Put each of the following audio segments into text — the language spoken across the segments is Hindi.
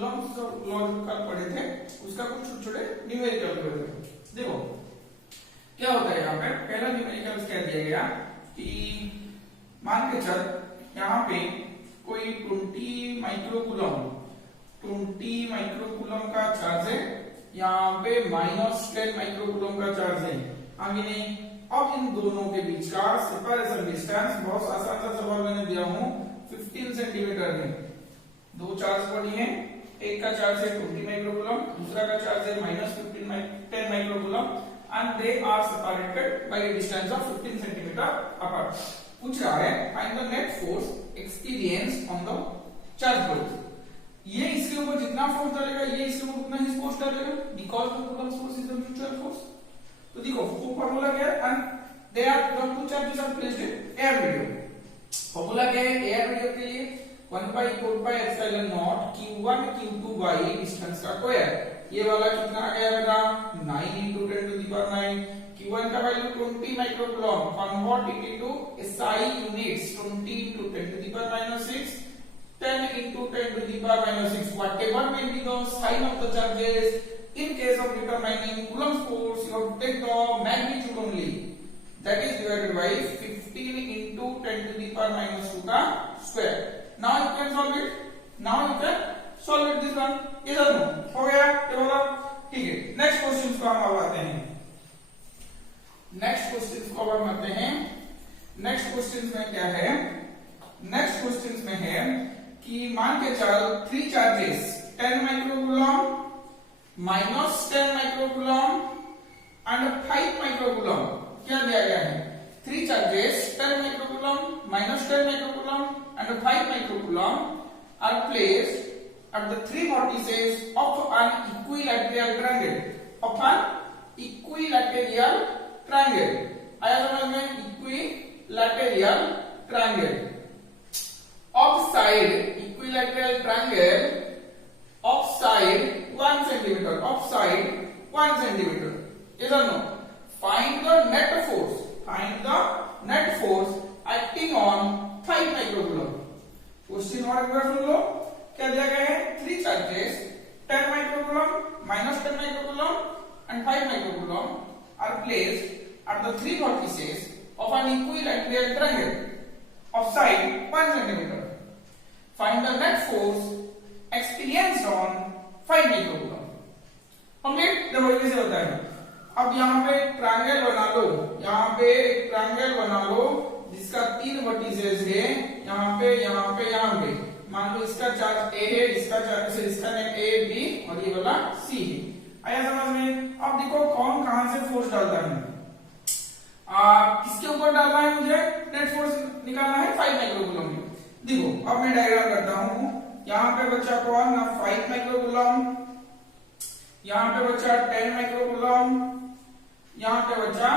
कूलम्ब लॉ जो कल पढ़े थे उसका कुछ छोटे छोटे न्यूमेरिकल पढ़े थे। देखो क्या होता है यहाँ पे, पहला न्यूमेरिकल क्या दिया गया कि मान के चल यहाँ पे कोई 20 माइक्रोकूलम का चार्ज है, यहाँ पे -10 माइक्रोकूलम का चार्ज है। आगे नहीं, अब इन दोनों के बीच का सेपरेशन डिस्टेंस बहुत आसान सा सवाल मैंने दिया हूँ 15 सेंटीमीटर में। दो चार्ज बॉडी है, एक का चार्ज है 20 माइक्रोकूलम, दूसरा का चार्ज है -10 microcoulomb and they are separated by a distance of 15 centimetre apart। पूछ रहा है find the net force experience on the charge body. ये इसके ऊपर जितना फोर्स डालेगा ये इसके ऊपर उतना ही फोर्स डालेगा because the coulomb force is the mutual force. तो देखो वो फार्मूला क्या है, and they are the two charges are placed in air medium. Formula क्या है एयर मीडियम के लिए 1/4πε0 q1 q2 बाई डिस्टेंस का स्क्वायर। ये वाला कितना आ गया मेरा 9 × 10⁹। q1 का value 20 microcoulomb, convert it into SI units 20 × 10⁻⁶, 10 × 10⁻⁶, whatever may be the sign of the charges. In case of determining Coulomb's force, you have to take the magnitude only, that is divided by 15 into 10⁻⁻² का square. Now you can solve it. This one. इधर हो गया ये वाला, ठीक है। नेक्स्ट क्वेश्चन को हम आते हैं। नेक्स्ट क्वेश्चन में क्या है, नेक्स्ट क्वेश्चन में है कि मान के चल 3 charges 10 microcoulomb, -10 microcoulomb and 5 microcoulomb क्या दिया गया है। 3 charges 10 microcoulomb, -10 microcoulomb and 5 microcoulomb are placed at the 3 vertices of an equilateral triangle. आया समझ में, equilateral triangle of side, equilateral triangle of side 1 centimetre, of side 1 centimetre. इधर no, find the net force acting on 5 microcoulomb. Question और एक बार सुन लो, क्या दिया गया है 3 charges 10 microcoulomb, -10 microcoulomb and 5 microcoulomb are placed at the 3 vertices of an equilateral triangle of side 1 centimeter. Find the net force experienced on 5 microcoulomb. Complete. देखो कैसे होता है, अब यहाँ पे ट्रायंगल बना लो, यहाँ पे एक ट्रायंगल बना लो जिसका 3 वर्टिसेस है, यहाँ पे यहाँ पे यहाँ पे। मान लो इसका चार्ज A है, इसका चार्ज इसका नेम A B और ये वाला C है। आया समझ में। अब देखो कौन कहां से फोर्स डालता है, किसके ऊपर डालना है मुझे, नेट फोर्स निकालना है 5 माइक्रोकूलम में। देखो अब मैं डायग्राम करता हूं, यहाँ पे बचा कौन ना 5 माइक्रोकूलम, यहाँ पे बचा 10 माइक्रोकूलम, यहाँ पे बचा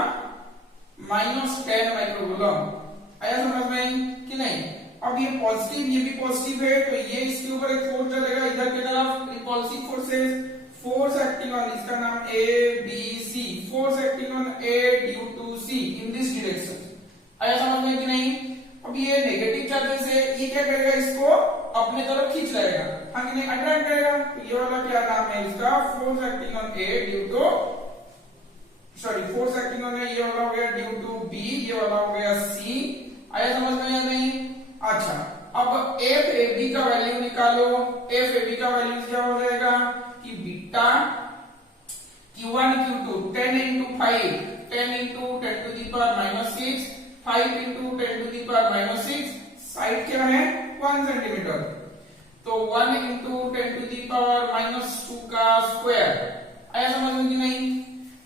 -10 माइक्रोकूलम। आया समझ में कि नहीं। अब ये पॉजिटिव, ये भी पॉजिटिव है, तो ये इसके ऊपर एक फोर्स डालेगा इधर की तरफ, repulsive forces, force acting on, इसका नाम A B C, force acting on A due to C in this direction. आया समझ में कि नहीं। अब ये नेगेटिव चार्जेस है, ये क्या करेगा, इसको अपने तरफ खींच लाएगा, हाँ कि नहीं, अट्रैक्ट करेगा। तो ये वाला क्या नाम है इसका, force acting on A due to, sorry force acting on A, ये वाला हो गया ड्यू टू B, ये वाला हो गया C। आया समझ में या नहीं। अच्छा, अब FAB का वैल्यू निकालो। FAB का वैल्यू क्या हो जाएगा कि beta Q1 Q2 10 into 5, 10 into 10⁻⁻⁶, 5 into 10⁻⁻⁶, side क्या है 1 सेंटीमीटर, तो 1 into 10⁻⁻² का स्क्वायर। आया समझ में कि नहीं।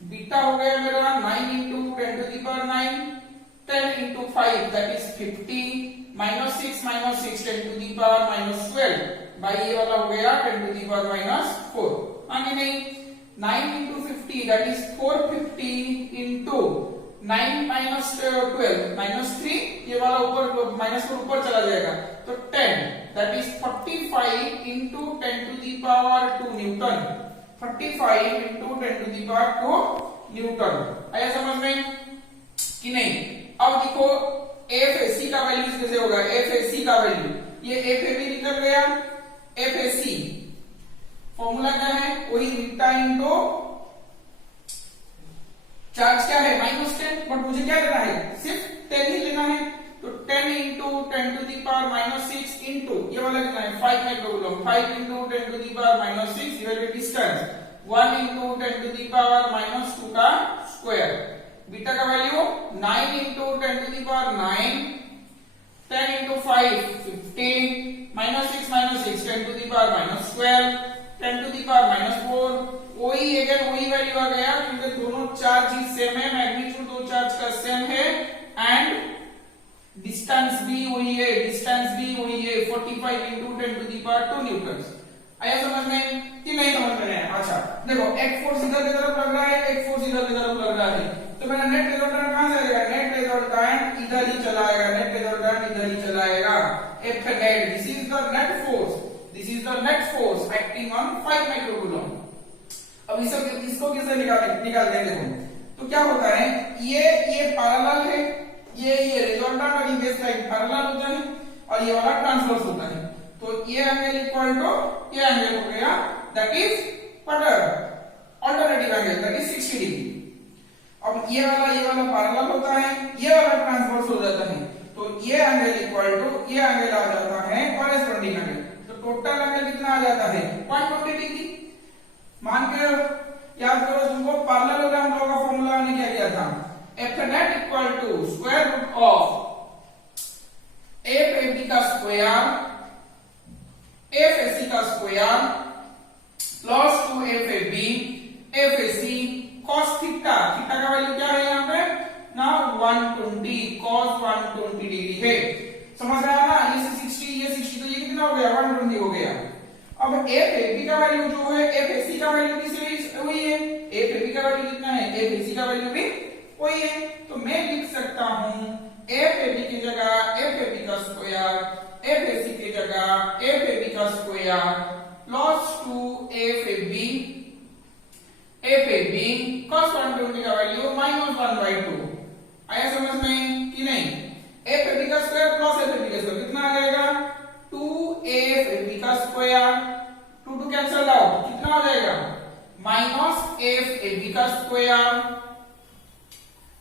बीटा हो गया मेरा 9 into 10⁹, 10 into 5 that is 50, -6 10⁻⁻12 by ये वाला हो गया 10⁻⁴। आगे नहीं, 9 into 50 that is 450 into 9 minus 12 -3, ये वाला ऊपर -4 ऊपर चला जाएगा, तो 10 that is 45 into 10⁻² Newton, 45 into 10⁻² Newton. आया समझ में कि नहीं। अब देखो FAC का वैल्यू कैसे होगा, FAC का वैल्यू, ये FAB निकल गया, FAC फॉर्मूला क्या है, वही थीटा इंटू चार्ज क्या है -10, बट मुझे क्या लेना है, सिर्फ 10 ही लेना है। तो 10 into 10 to the power -6 into ये वाला कितना है 5 microcoulomb, 5 into 10 to the power -6 divided distance 1 into 10 to the power -2 का स्क्वायर। बीटा का value 9 into 10 to the power 9, 10 into 5 15, -6 10 to the power -12, 10 to the power -4। वही वैल्यू आ गया क्योंकि दोनों चार्ज ही सेम है, मैग्नीट्यूड दो चार्ज का सेम है एंड डिस्टेंस भी वही है, 45 into 10 to the power 2 newton. आया समझ में कि नहीं समझ में आया? अच्छा देखो, एक फोर्स इधर की तरफ लग रहा है, एक फोर्स इधर की तरफ लग रहा है, तो मेरा नेट रिजल्टेंट कहां से आएगा, नेट रिजल्टेंट इधर ही चला आएगा, नेट रिजल्टेंट इधर ही चला आएगा। F net, this is the net force, this is the net force acting on 5 microcoulomb. अब इसको कैसे निकालते हैं देखो, तो क्या होता है, ये पैरेलल है, ये रिजल्टेंट और इमेज लाइन पैरेलल होता है और ये वाला ट्रांसवर्स होता है, तो ये एंगल इक्वल टू ये एंगल हो गया, that is alternative angle, that is 60 degree. अब ये वाला पैरेलल होता है, ये वाला ट्रांसवर्स हो जाता है, तो ये एंगल इक्वल टू ये एंगल आ जाता है कॉरेस्पॉन्डिंग एंगल। तो टोटल एंगल कितना आ जाता है 120 डिग्री। मान के याद करो, तुमको पैरेललोग्राम लॉ का फॉर्मूला हमने क्या किया था, F net equal to square root of F A B का स्क्वायर एफ ए सी का square plus 2 F A B F A C cos theta, theta का वैल्यू क्या है यहाँ पे ना 120, cos 120 डिग्री है। समझ रहे हैं ना, ये 60 तो ये कितना हो गया 120 हो गया। अब एफ ए बी का वैल्यू जो है एफ ए सी का वैल्यू किससे वही है, एफ ए बी का वैल्यू कितना है, एफ ए सी का वैल्यू भी वही है, तो मैं लिख सकता हूं एफ ए बी की जगह एफ ए बी का स्क्वायर एफ ए सी की जगह एफ ए बी का square plus 2 F A B cos 120 का वैल्यू -1/2। आया समझ में कि नहीं? एफ ए बी का square plus F A B का स्क्वायर कितना आ जाएगा 2 एफ ए बी का स्क्वायर, 2 कैंसल आउट, कितना हो जाएगा माइनस एफ ए बी का square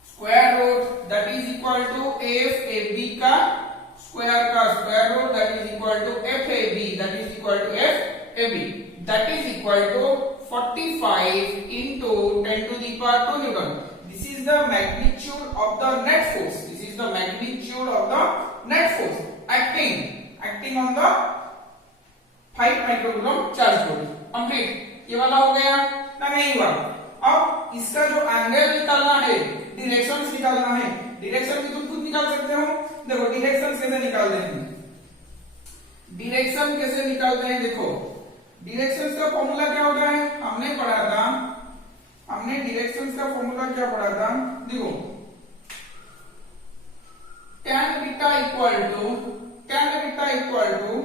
square root that is equal to F A B का square root that is equal to F A B that is equal to F A B that is equal to 45 into 10 to the power 2 Newton. This is the magnitude of the net force. This is the magnitude of the net force acting on the 5 microcoulomb charge body. Complete. ये वाला हो गया ना, नहीं हुआ? अब इसका जो एंगल निकालना है, डायरेक्शंस निकालना है, डायरेक्शन भी तुम खुद निकाल सकते हो। देखो डायरेक्शन कैसे निकालते हैं, डायरेक्शन कैसे निकालते हैं, देखो डायरेक्शंस का फॉर्मूला क्या होता है, हमने पढ़ा था, हमने डायरेक्शंस का फॉर्मूला क्या पढ़ा था, देखो tan बीटा इक्वल टू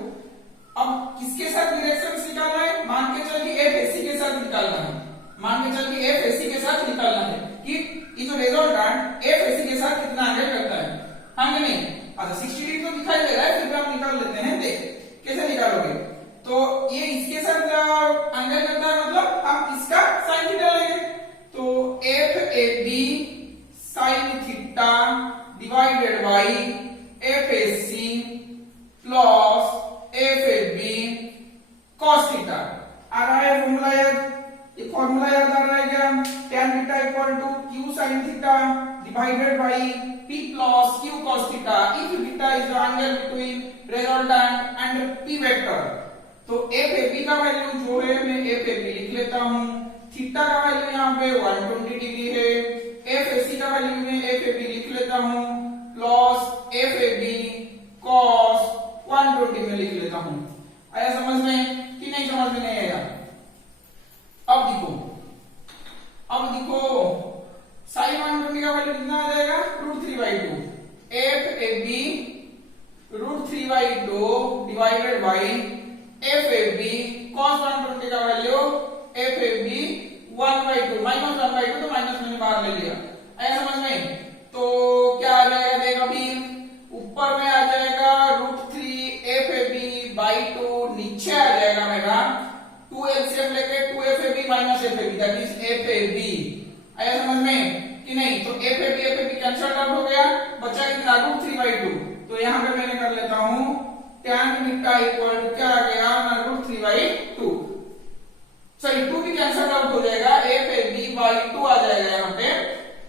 अब किसके साथ डायरेक्शंस निकालना है, मान के चल कि एफ एसी के साथ निकालना है, मान के चल कि एफ एसी के साथ निकालना है कि ये जो रिजल्टेंट एफ एसी के साथ कितना एंगल करता है, हाँ कि नहीं? अच्छा 60 डिग्री तो दिखाई दे रहा है, फिर भी हम निकाल लेते हैं, देख कैसे निकालोगे। तो ये इसके साथ एंगल करता है, मतलब हम इसका साइन थीटा लेंगे, तो F A B sine theta divided by F A C plus F A B cos theta. आ रहा है फॉर्मूला याद, ये फॉर्मूला याद आ रहा है क्या, tan theta equal to q sin theta divided by p plus q cos theta if theta is the angle between resultant and p vector. तो एफ ए बी का वैल्यू जो है मैं एफ ए बी लिख लेता हूं, थीटा का वैल्यू यहाँ पे 120 डिग्री है, एफ ए सी का वैल्यू मैं एफ ए बी लिख लेता हूं plus F A B cos 120 में लिख लेता हूं। आया समझ में कि नहीं समझ में नहीं आया? अब देखो साइन 120 का वैल्यू कितना आ जाएगा √3/2, F A B √3/2 divided by F A B cos 120 का वैल्यू एफ ए बी 1/2 -1/2 तो माइनस मैंने बाहर ले लिया। ऐसा समझ में? तो क्या आ जाएगा, देख अभी ऊपर में आ जाएगा √3 एफ ए बी बाई 2, नीचे आ जाएगा मेरा 2 LCM B minus F A B, that is F A B. आया समझ में कि नहीं? तो F A B cancel out हो गया, बचा कितना √3/2। तो यहाँ पे मैंने कर लेता हूँ tan बीटा इक्वल टू क्या आ गया ना √3/2। सॉरी 2 भी कैंसल आउट हो जाएगा, एफ ए बी बाई 2 आ जाएगा यहाँ पे,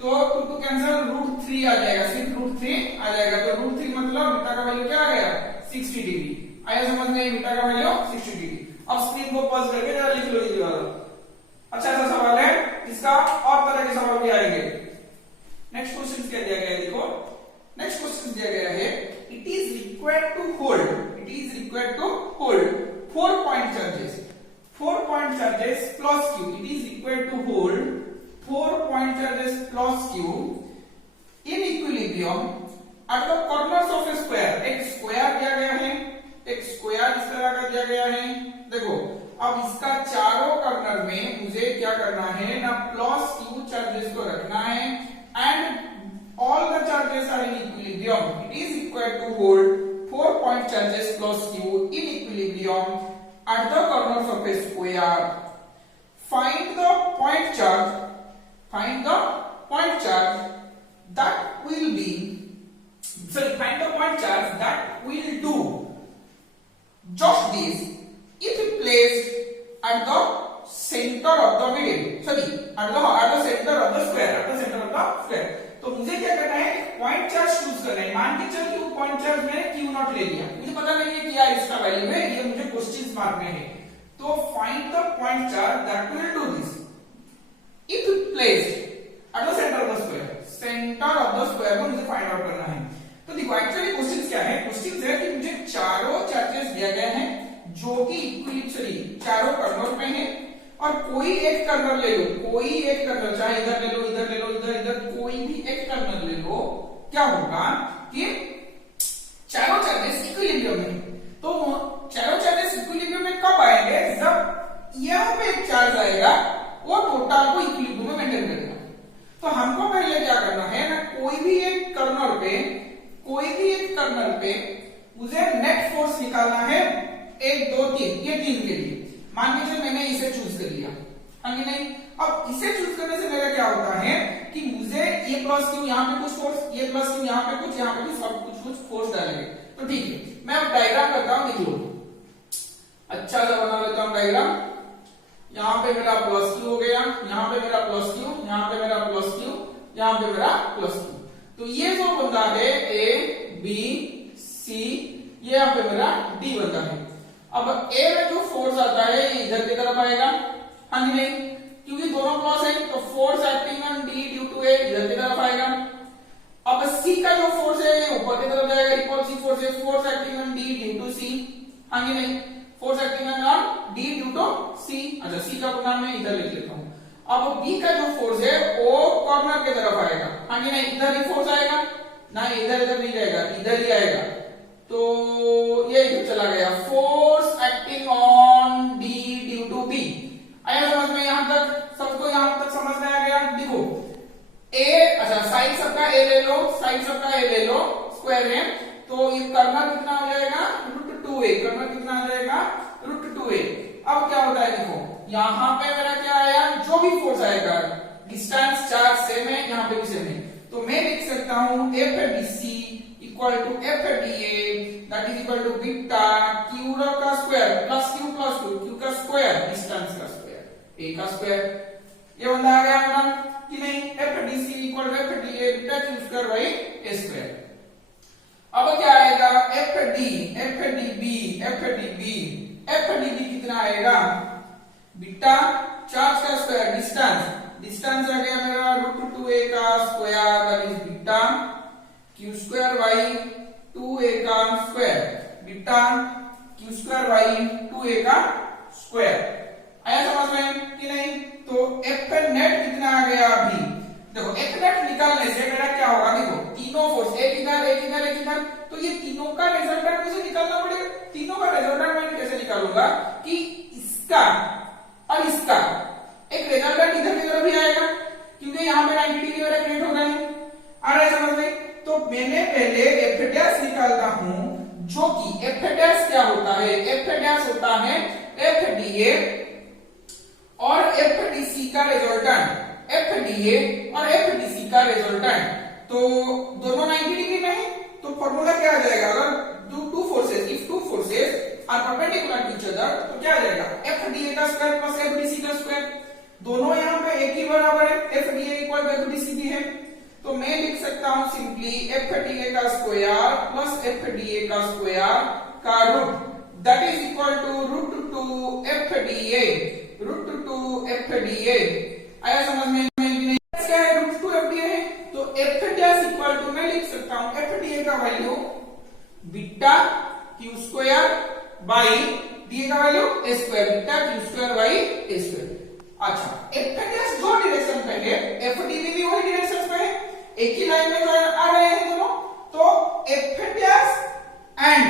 तो 2 कैंसल √3 आ जाएगा, सिर्फ √3 आ जाएगा। तो √3 मतलब बीटा का वैल्यू क्या आ गया 60 डिग्री। आया समझ में? बीटा का वैल्यू 60 डिग्री। अब स्क्रीन को पॉज करके जरा लिख लो ये वाला। अच्छा सा सवाल है, इसका और तरह के सवाल भी आएंगे। नेक्स्ट क्वेश्चन क्या दिया गया है, देखो नेक्स्ट क्वेश्चन दिया गया है, it is required to hold 4 point charges plus q, it is required to hold 4 point charges plus q in equilibrium at the corners of a square। एक स्क्वायर दिया गया है, एक स्क्वायर इस तरह का दिया गया है। देखो अब इसका चारों कॉर्नर में मुझे क्या करना है ना प्लस q चार्जेस को रखना है and all the charges are in equilibrium. It is required to hold 4 point charges plus q in equilibrium at the corners of a square। Find the point charge that will do just this if placed at the center of the middle, at the center of the square। तो मुझे क्या करना है, पॉइंट चार्ज चूज करना है। मान के चल कि पॉइंट चार्ज मैंने क्यू नॉट ले लिया, मुझे पता नहीं है क्या इसका वैल्यू है, ये मुझे क्वेश्चंस मारने हैं। तो find the point charge that will do this if placed at the centre of the square को मुझे फाइंड आउट करना है। तो देखो एक्चुअली क्वेश्चन क्या है, क्वेश्चन है कि मुझे चारों चार्जेस दिया गया है जो कि इक्विलिब्रियम चारों कॉर्नर पे हैं, और कोई एक कर्नल ले लो, कोई एक कर्नल, चाहे इधर ले लो, इधर ले लो, इधर कोई भी एक कर्नल ले लो, क्या होगा कि चारों चार्जेस इक्विलिब्रियम में। तो चारों चार्जेस इक्विलिब्रियम में कब आएंगे, जब यहाँ पे एक चार्ज आएगा वो टोटल को इक्विलिब्रियम में मेंटेन करेगा। तो हमको पहले क्या करना है ना, कोई भी एक कर्नल पे मुझे नेट फोर्स निकालना है 1 2 3, ये 3 के लिए। मान लीजिए मैंने इसे चूज कर लिया, हाँ कि नहीं? अब इसे चूज करने से मेरा क्या होता है कि मुझे ये प्लस क्यू यहाँ पे कुछ फोर्स, ये प्लस क्यू यहाँ पे कुछ, यहाँ पे भी सब कुछ फोर्स डालेंगे। तो ठीक है, मैं अब डायग्राम करता हूँ, देख लो अच्छा सा बना लेता हूँ डायग्राम। यहाँ पे मेरा प्लस क्यू हो गया, यहाँ पे मेरा प्लस क्यू, यहाँ पे मेरा प्लस क्यू, यहाँ पे मेरा प्लस क्यू। तो ये जो बंदा है ए बी सी, ये यहाँ पे मेरा डी बंदा है। अब ए में जो फोर्स आता है ये इधर की तरफ आएगा, हाँ कि नहीं? क्योंकि दोनों प्लस है तो force acting on D due to A इधर की तरफ आएगा। अब सी का जो फोर्स है ये ऊपर की तरफ जाएगा, रिपल्सिव फोर्स है, force acting on D due to C, हाँ कि नहीं? Force acting on D due to C. अच्छा सी का नाम मैं इधर लिख लेता हूँ। अब बी का जो फोर्स है वो कॉर्नर की तरफ आएगा, हाँ कि नहीं? इधर ही फोर्स आएगा ना, इधर नहीं जाएगा, इधर ही आएगा। तो ये इधर चला गया, force acting on D due to B. आया समझ में? यहां तक सबको यहां तक समझ में आ गया? देखो ए, अच्छा साइड सबका ए ले लो, साइड सबका ए ले लो, स्क्वायर है, तो ये कर्नल कितना आ जाएगा √2a, कर्नल कितना आ जाएगा √2a। अब क्या होता है, देखो यहां पे मेरा क्या आया, जो भी फोर्स आएगा, डिस्टेंस चार्ज सेम है, यहां पे भी सेम है, तो मैं लिख सकता हूं FBC equal to FDA that is equal to beta Q का स्क्वायर प्लस क्यू का स्क्वायर, डिस्टेंस का स्क्वायर, ए का स्क्वायर। ये बंदा आ गया हमारा कि नहीं? FDC equal to FDA beta Q square by A square. अब क्या आएगा, FDB कितना आएगा, बीटा चार्ज का स्क्वायर, डिस्टेंस आ गया मेरा √2a का square that is beta Q square by 2a का square, beta Q square by 2a का स्क्वायर। आया समझ में कि नहीं? तो F नेट कितना आ गया अभी, देखो F नेट निकालने से मेरा क्या होगा, देखो तीनों फोर्स एक इधर, तो ये तीनों का रिजल्टेंट मुझे निकालना पड़ेगा। तीनों का रिजल्टेंट मैं कैसे निकालूंगा कि इसका और इसका एक रिजल्टेंट इधर की तरफ भी आएगा, क्योंकि यहाँ पे 90 डिग्री वाला क्रिएट होगा नहीं। आ रहा है समझ में? तो मैंने पहले F डैश निकालता हूं, जो कि F डैश क्या होता है, F डैश होता है FDA और एफडीसी का रिजल्टेंट, एफडीए और एफडीसी का रिजल्टेंट, तो दोनों 90 डिग्री में है, तो फॉर्मूला क्या आ जाएगा, अगर two forces, if two forces are perpendicular to each other, तो क्या आ जाएगा, एफडीए का स्क्वायर प्लस एफडीसी का स्क्वायर, दोनों यहाँ पे एक ही बराबर है, एफडीए इक्वल टू एफडीसी भी है, तो मैं लिख सकता हूं सिंपली एफडीए का स्क्वायर प्लस एफडीए का स्क्वायर का root, that is equal to root two FDA, root two FDA. आया समझ में? क्या है, रूट टू एफडीए है, तो एफडीएस इक्वल टू मैं लिख सकता हूं एफडीए का value beta Q square by D का value A square, beta Q square by A square. अच्छा, एफडीएस जो डायरेक्शन पे है, एफडीबी भी वही डायरेक्शन पे है, एक ही लाइन में जो आ रहे हैं दोनों, तो एफडीएस एंड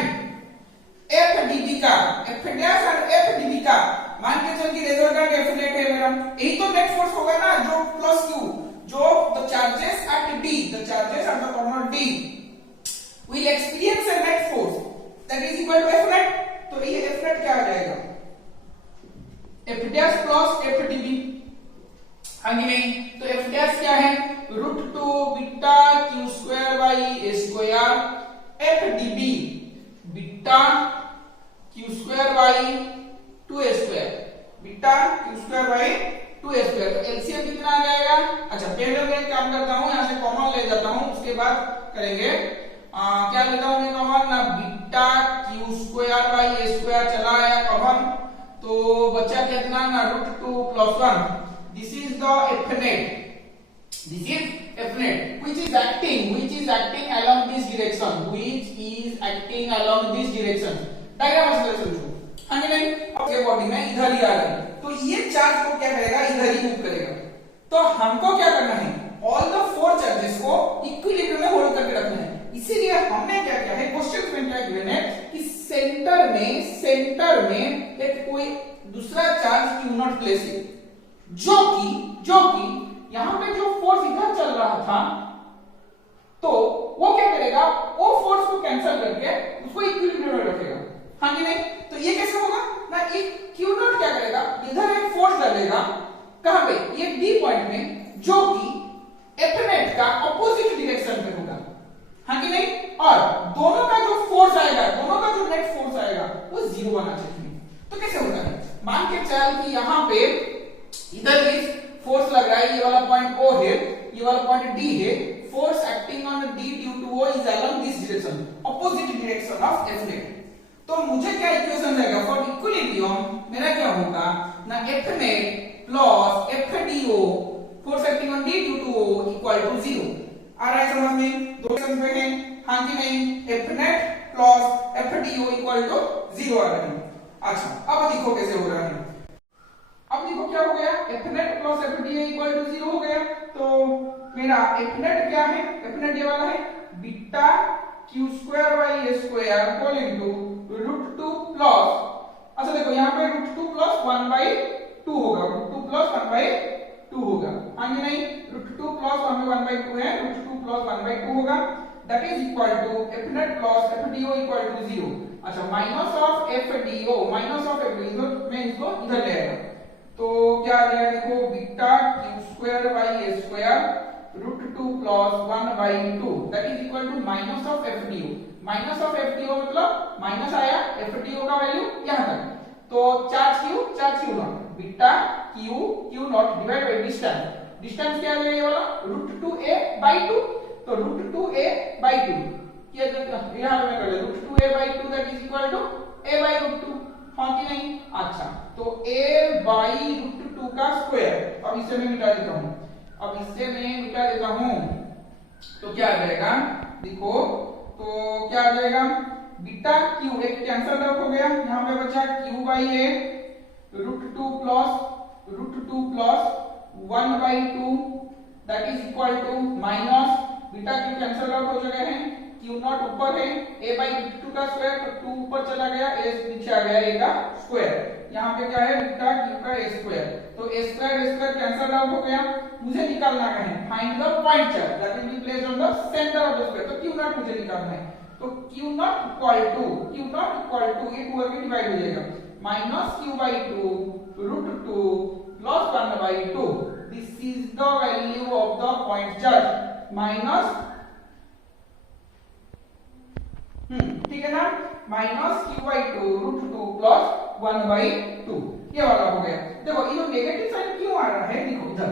एफडीबी का, एफडीएस एंड एफडीबी का मान के चल के रिजल्टेंट डेफिनेट है मेरा, यही तो नेट फोर्स होगा ना, जो प्लस क्यू, जो the charges at D, the charges at the corner D will experience a net force that is equal to F net, तो ये F net क्या आ जाएगा, F dash plus F dB, हाँ जी नहीं, तो F dash क्या है, root two beta Q square by A square, F dB beta Q square by 2a square, beta Q square by 2a square, तो एलसीएम कितना आ जाएगा। अच्छा, पहले मैं एक काम करता हूँ, यहाँ से कॉमन ले जाता हूँ, उसके बाद करेंगे। क्या लेता हूं मैं कॉमन, ना beta Q square by A square चला आया कॉमन, तो बचा कितना, ना root two plus 1, this is the F net, this is F net which is acting along this direction, which is acting along this direction, diagram से समझो, हाँ नहीं, अब ये बॉडी में इधर ही आ रही है, तो ये चार्ज को क्या करेगा, इधर ही मूव करेगा, तो हमको क्या करना है, ऑल द फोर चार्जेस को इक्विलिब्रियम में होल्ड करके रखना है, इसीलिए हमने क्या किया है, क्वेश्चन में क्या गिवन है कि सेंटर में एक कोई दूसरा चार्ज क्यू नॉट प्लेस है, जो कि यहां पे जो फोर्स इधर चल रहा था, तो वो क्या करेगा, वो फोर्स को कैंसिल करके उसको इक्विलिब्रियम में रखेगा, हाँ जी नहीं, तो ये कैसे होगा ना, एक क्यू नॉट क्या करेगा, इधर एक फोर्स डालेगा, कहां पे, ये डी पॉइंट में, जो कि एफ नेट का ऑपोजिट डायरेक्शन में होगा, हाँ कि नहीं, और दोनों का जो फोर्स आएगा, दोनों का जो नेट फोर्स आएगा वो जीरो आना चाहिए, तो कैसे होता है, मान के चल कि यहाँ पे इधर इस फोर्स लग रहा है, ये वाला पॉइंट O है, ये वाला पॉइंट D है, force acting on D due to O is along this direction, opposite direction of F net, तो मुझे क्या इक्वेशन रहेगा, फॉर इक्विलिब्रियम मेरा क्या होगा ना, F net plus FDO, force acting on D due to O equal to 0, आ रहा है समझ में, दो क्वेश्चन पे है, हाँ कि नहीं, F net plus FDO equal to 0 आ रहा है। अच्छा, अब देखो कैसे हो रहा है, अब देखो क्या हो गया, F net plus FDO equal to 0 हो गया, तो मेरा F net क्या है, F net ये वाला है beta Q square by A square whole into root 2 plus, अच्छा देखो यहाँ पे रूट 2 प्लस 1 बाई 2 होगा, रूट 2 प्लस 1 बाई 2 होगा, आगे नहीं, रूट 2 प्लस 1 बाई 2 है, रूट 2 प्लस 1 बाई 2 होगा, that is equal to F net plus FDO equal to 0, अच्छा minus of FDO, minus of FDO मैं इसको इधर ले आएगा, तो क्या आ जाएगा, देखो beta Q square by A square root 2 plus 1 by 2 that is equal to minus of FDO, minus of FDO मतलब माइनस आया, FDO का वैल्यू यहां तक, तो charge Q naught, beta Q naught divide by distance क्या है, ये वाला रूट 2a बाई 2, तो रूट 2a बाई 2 ये यहां पे मैं कर ले, root 2a by 2 that is equal to a by root 2, हां कि नहीं, अच्छा तो a बाई रूट 2 का स्क्वायर, अब इसे मैं मिटा देता हूं, तो क्या आ जाएगा, देखो तो क्या आ जाएगा, बीटा क्यू एक कैंसिल आउट हो गया, यहां पे बचा Q by A root 2 plus 1 by 2 that is equal to minus beta Q cancel out हो गए हैं, क्यू नॉट ऊपर है, a बाई रूट 2 का स्क्वायर, तो 2 ऊपर चला गया, a नीचे आ गया, a का स्क्वायर, यहाँ पे क्या है बीटा क्यू का a स्क्वायर, तो a स्क्वायर कैंसिल आउट हो गया, मुझे निकालना है find the point charge that will be placed on the centre of the square, तो क्यू नॉट मुझे निकालना है, तो क्यू नॉट इक्वल टू ये 2 आगे डिवाइड हो जाएगा, minus Q by 2 root 2 plus 1/2. This is the value of the point charge minus ठीक है ना, minus q/2 √2 plus 1/2 ये वाला हो गया। देखो ये जो नेगेटिव साइन क्यों आ रहा है, देखो इधर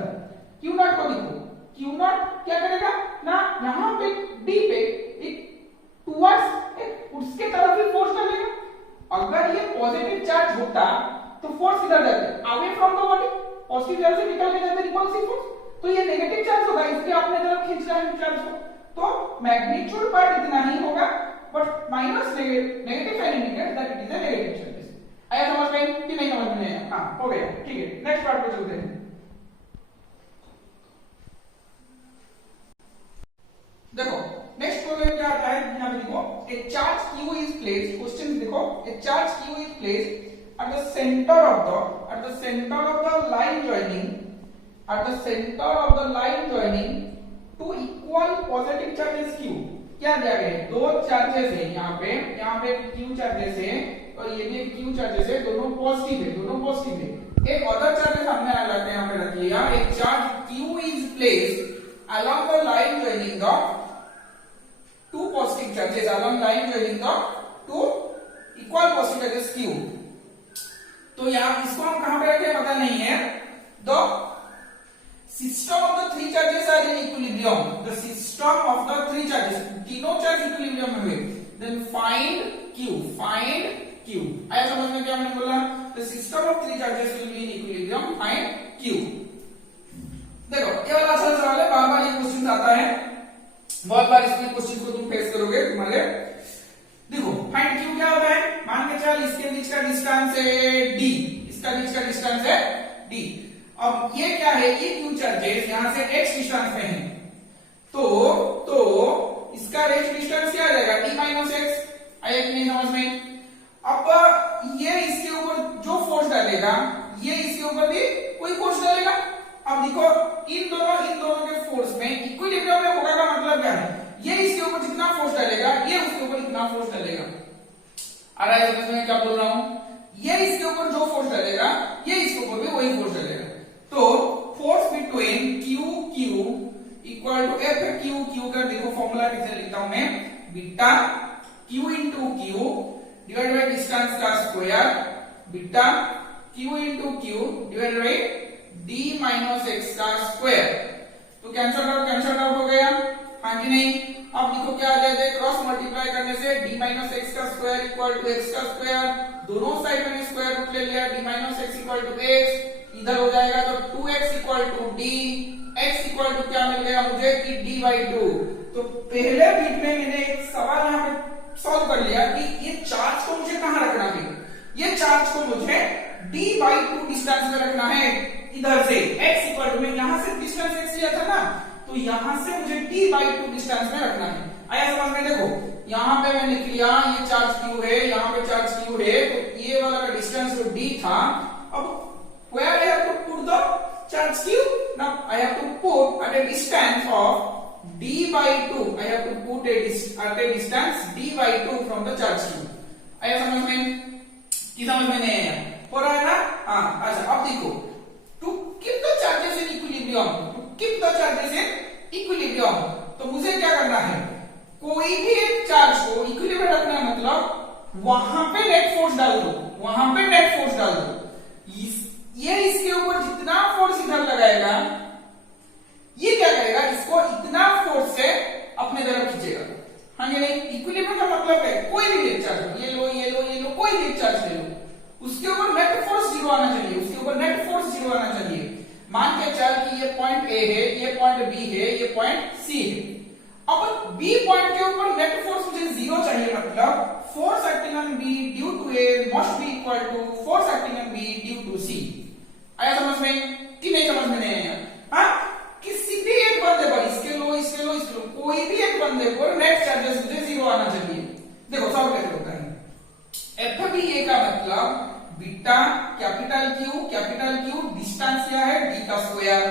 Q नॉट को देखो, Q नॉट क्या करेगा ना, यहाँ पे D पे एक टुवर्ड्स उसके तरफ ही फोर्स डालेगा। अगर ये पॉजिटिव चार्ज होता तो फोर्स किधर जाते, away from the body, positive charge से निकल के जाते रिपल्सिव फोर्स, तो ये नेगेटिव चार्ज होगा इसलिए अपने तरफ खींच रहा है चार्ज को, तो मैग्नीट्यूड पार्ट इतना ही होगा, but minus negative sign indicates that it is a negative charge. आया समझ में कि नहीं समझ में? हाँ हो गया, ठीक है। नेक्स्ट पार्ट पे चलते हैं। देखो नेक्स्ट प्रॉब्लम क्या आता है, यहां पे देखो a charge q is placed, question देखो a charge q is placed at the center of the line joining two equal positive charges q। क्या दिया गया है, दो चार्जेस है यहाँ पे q चार्जेस है और ये भी q चार्जेस है, दोनों पॉजिटिव है। एक अदर चार्जेस हमने अलग यहाँ पे रख लिया, एक charge q is placed along the line joining the two positive charges, two equal positive charges q। तो यहाँ इसको हम कहां पे रखे पता नहीं है। The system of the three charges are in equilibrium, the system of the three charges, तीनों चार्ज इक्विलिब्रियम में हुए, then find q। आया समझ में क्या मैंने बोला, the system of three charges will be in equilibrium, find q। देखो ये वाला अच्छा सवाल है, बार बार ये क्वेश्चन आता है, बहुत बार इसमें क्वेश्चन को तुम फेस करोगे तुम्हारे। देखो फाइंड q क्या होता है, मान के चल इसके बीच का डिस्टेंस है d, अब ये क्या है, ये q चार्जेस यहां से x डिस्टेंस पे है, तो इसका h डिस्टेंस क्या आ जाएगा d - x। आया कि नहीं समझ में? अब ये इसके ऊपर जो फोर्स डालेगा, ये इसके ऊपर भी कोई फोर्स डालेगा। अब देखो इन दोनों के फोर्स में इक्विलिब्रियम में होगा का मतलब क्या है, ये इसके ऊपर जितना फोर्स डालेगा ये उसके ऊपर इतना फोर्स डालेगा। आ रहा है समझ में क्या बोल रहा हूं, ये इसके ऊपर जो फोर्स डालेगा ये इसके ऊपर भी वही फोर्स डालेगा। तो force between q equal to F q का देखो फॉर्मूला कैसे लिखता हूं मैं, beta q into q divide by distance का square, beta q into q divide by d minus x का स्क्वायर। तो कैंसल आउट हो गया, हाँ कि नहीं? अब देखो क्या आ जाएगा, क्रॉस मल्टीप्लाई करने से d माइनस x का स्क्वायर इक्वल टू x का स्क्वायर, दोनों साइड में स्क्वायर रूट ले लिया, d minus x equal to x, इधर हो जाएगा तो 2x equal to d, x equal to क्या मिल गया मुझे कि d/2। तो पहले बीट में मैंने एक सवाल यहाँ पे सॉल्व कर लिया कि ये चार्ज को मुझे कहाँ रखना है, ये चार्ज को मुझे d/2 डिस्टेंस में रखना है, इधर से x इक्वल टू में यहां से डिस्टेंस x लिया था ना, तो यहां से मुझे d/2 डिस्टेंस में रखना है। आया समझ में? देखो यहां पे मैंने लिख लिया ये चार्ज q है, यहां पे चार्ज q है, तो ये वाला का डिस्टेंस जो d था, अब where I have to put the charge q, now I have to put at a distance of d/2, I have to put at a distance d/2 from the charge q। आया समझ में कि समझ में नहीं आया? हो रहा है ना? हाँ अच्छा। अब देखो to keep the charges in equilibrium, तो मुझे क्या करना है, कोई भी एक चार्ज को इक्विलिब्रियम रखना है, मतलब वहां पे नेट फोर्स डाल दो, ये इसके ऊपर जितना फोर्स इधर लगाएगा ये क्या करेगा, इसको इतना फोर्स से अपने तरफ खींचेगा। हाँ ये नहीं, इक्विलिब्रियम का मतलब है कोई भी एक चार्ज, ये लो कोई भी एक चार्ज ले लो, उसके ऊपर नेट फोर्स जीरो आना चाहिए। मान के चल कि ये पॉइंट ए है, ये पॉइंट बी है, ये पॉइंट सी है। अब बी पॉइंट के ऊपर नेट फोर्स मुझे जीरो चाहिए, मतलब force acting on B due to A must be equal to force acting on B due to C. आया समझ में कि नहीं समझ में नहीं आया? हाँ, किसी भी एक बंदे पर इसके लो कोई भी एक बंदे पर नेट चार्जेस मुझे जीरो आना चाहिए। देखो सब कैसे होता है, एफ बी ए का मतलब बीटा कैपिटल Q डिस्टेंस क्या है d का स्क्वायर,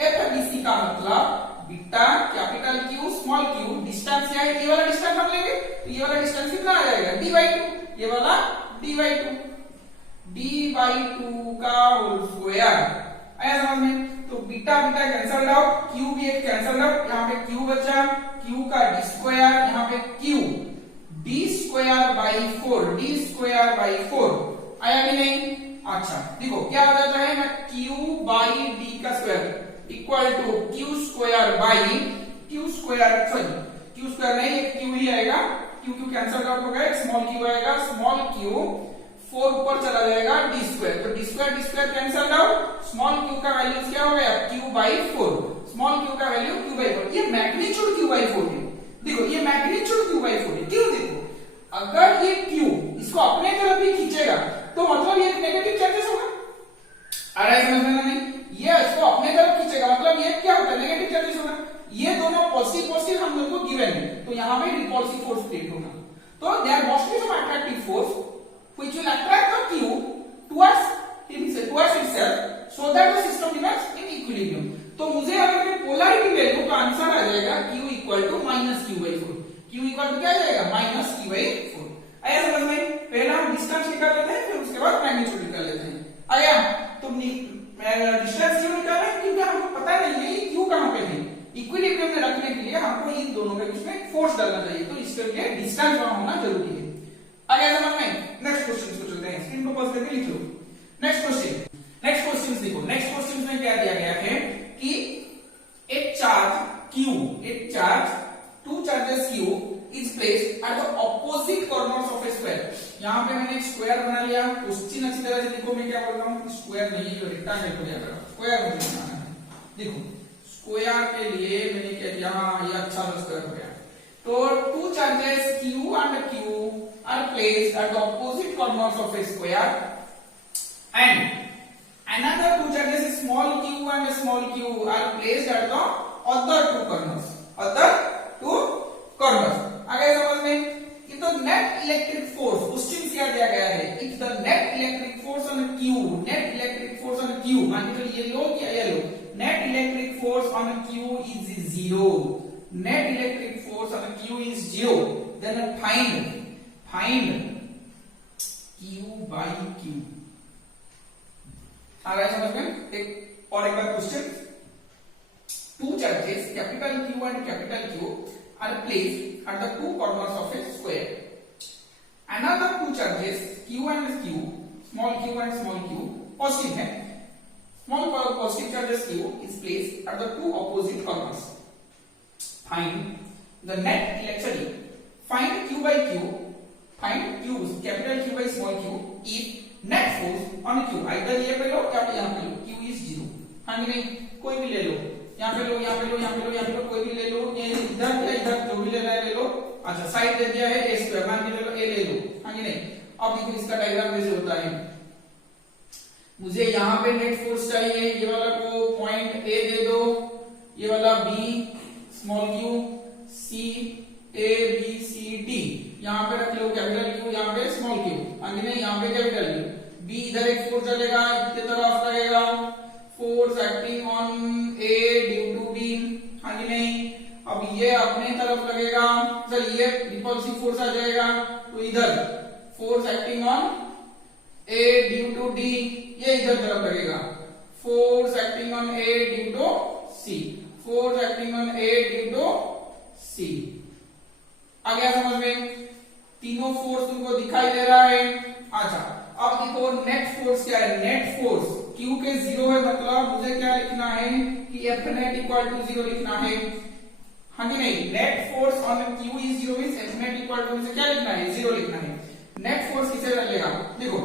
एफ बी सी का मतलब beta capital Q small q distance क्या है, ये वाला डिस्टेंस हम लेंगे, तो ये वाला डिस्टेंस कितना आ जाएगा d/2, ये वाला d/2 का होल स्क्वायर। आया समझ में? तो beta beta cancel out, Q भी एक कैंसल आउट, यहाँ पे क्यू बचा, क्यू का डी स्क्वायर, यहाँ पे Q D square by 4, D square by 4 आया कि नहीं? अच्छा देखो क्या हो जाता है ना, क्यू बाई डी का square equal to Q square by Q square, sorry Q square नहीं, एक क्यू ही आएगा, क्यू क्यू कैंसल आउट हो गया, स्मॉल क्यू आएगा, स्मॉल क्यू 4 ऊपर चला जाएगा, डी स्क्वायर, तो D square cancel out, small Q का वैल्यू क्या हो गया, क्यू बाई 4, स्मॉल क्यू का वैल्यू क्यू बाई 4, ये मैग्नीट्यूड क्यू बाई 4 है। देखो ये मैग्नीट्यूड क्यू बाई 4 है, क्यों? देखो अगर ये क्यू इसको अपने तरफ भी खींचेगा तो मतलब ये नेगेटिव चार्जेस होगा, आ रहा है समझ में नहीं? ये इसको अपने तरफ खींचेगा मतलब ये क्या होता है, नेगेटिव चार्जेस होगा। ये दोनों पॉजिटिव पॉजिटिव हम लोग को गिवन है, तो यहाँ पे रिपल्सिव फोर्स क्रिएट होगा। तो there must be some attractive force which will attract the Q towards itself so that the system remains in equilibrium। तो मुझे अगर मैं पोलैरिटी ले लूं तो आंसर आ जाएगा Q equal to minus Q by 4। Q equal to क्या आ जाएगा, माइनस क्यू बाई 4। आया समझ में? पहला हम डिस्टेंस निकाल लेते हैं, फिर उसके बाद मैग्नीट्यूड निकाल लेते हैं। आया? तो डिस्टेंस क्यों निकाला है? क्योंकि हमको पता नहीं है Q कहां पे है। इक्विलिब्रियम में रखने के लिए हमको इन दोनों के बीच में फोर्स डालना चाहिए, तो इसके लिए डिस्टेंस वहां होना जरूरी है। आगे समझ में? नेक्स्ट क्वेश्चन को चलते हैं, स्क्रीन को पॉज करके लिख लो। नेक्स्ट क्वेश्चन देखो, नेक्स्ट क्वेश्चन में क्या दिया गया है कि एक charge two charges Q is placed at the opposite corners of A square. यहां पे मैंने एक स्क्वायर बना लिया, क्वेश्चन अच्छी तरह से देखो, मैं क्या बोल रहा हूं, स्क्वायर नहीं है, रेक्टेंगल को लिया कर, स्क्वायर मुझे बनाना है। देखो स्क्वायर के लिए मैंने क्या किया, ये अच्छा स्क्वायर हो गया। तो two charges Q and Q are placed at the opposite corners of a square, and another two charges small q and small q are placed at the other two corners, आगे समझ में? कि तो नेट इलेक्ट्रिक फोर्स क्वेश्चन क्या दिया गया है, if the net electric force on Q, मान के चलिए ये लो क्या ये लो, net electric force on Q is 0, net electric force on Q is 0, then find Q by Q। आ रहा है समझ में? एक बार question, two charges capital Q and capital Q are placed at the two corners of a square. Another two charges Q and Q, small q and small q, positive है, small positive charges Q is placed at the two opposite corners। Find the net electricity, find Q by Q, find Q capital Q by small q if net force on Q, either ये पे लो या यहाँ पे लो, Q is 0, हाँ नहीं, कोई भी ले लो, यहाँ पे लो, यहाँ पे लो, यहाँ पे लो, यहाँ पे लो, कोई भी ले लो, ये इधर या इधर जो भी लेना है ले लो। अच्छा साइड दे दिया है a स्क्वायर, मान के ले लो a ले लो, हाँ नहीं। अब देखो इसका डायग्राम कैसे होता है, मुझे यहाँ पे नेट फोर्स चाहिए, ये वाला को पॉइंट A दे दो, ये वाला B small q, C A B C D, यहाँ पे रख लो कैपिटल Q, यहाँ पे स्मॉल q, आगे नहीं यहाँ पे कैपिटल Q, B इधर एक फोर्स चलेगा, इतने तरफ लगेगा, force acting on A due to B, आगे नहीं। अब ये अपने तरफ लगेगा, चल ये रिपल्सिव फोर्स आ जाएगा, तो इधर force acting on A due to D, ये इधर तरफ लगेगा, force acting on A due to C, force acting on A due to C। आ गया समझ में? तीनों फोर्स तुमको दिखाई दे रहा है। अच्छा अब देखो नेट फोर्स क्या है, नेट फोर्स Q के 0 है, मतलब मुझे क्या लिखना है कि F net इक्वल टू 0 लिखना है, हाँ कि नहीं? Net force on Q is 0 is F net equal to, मुझे क्या लिखना है, 0 लिखना है। नेट फोर्स किसे लगेगा, देखो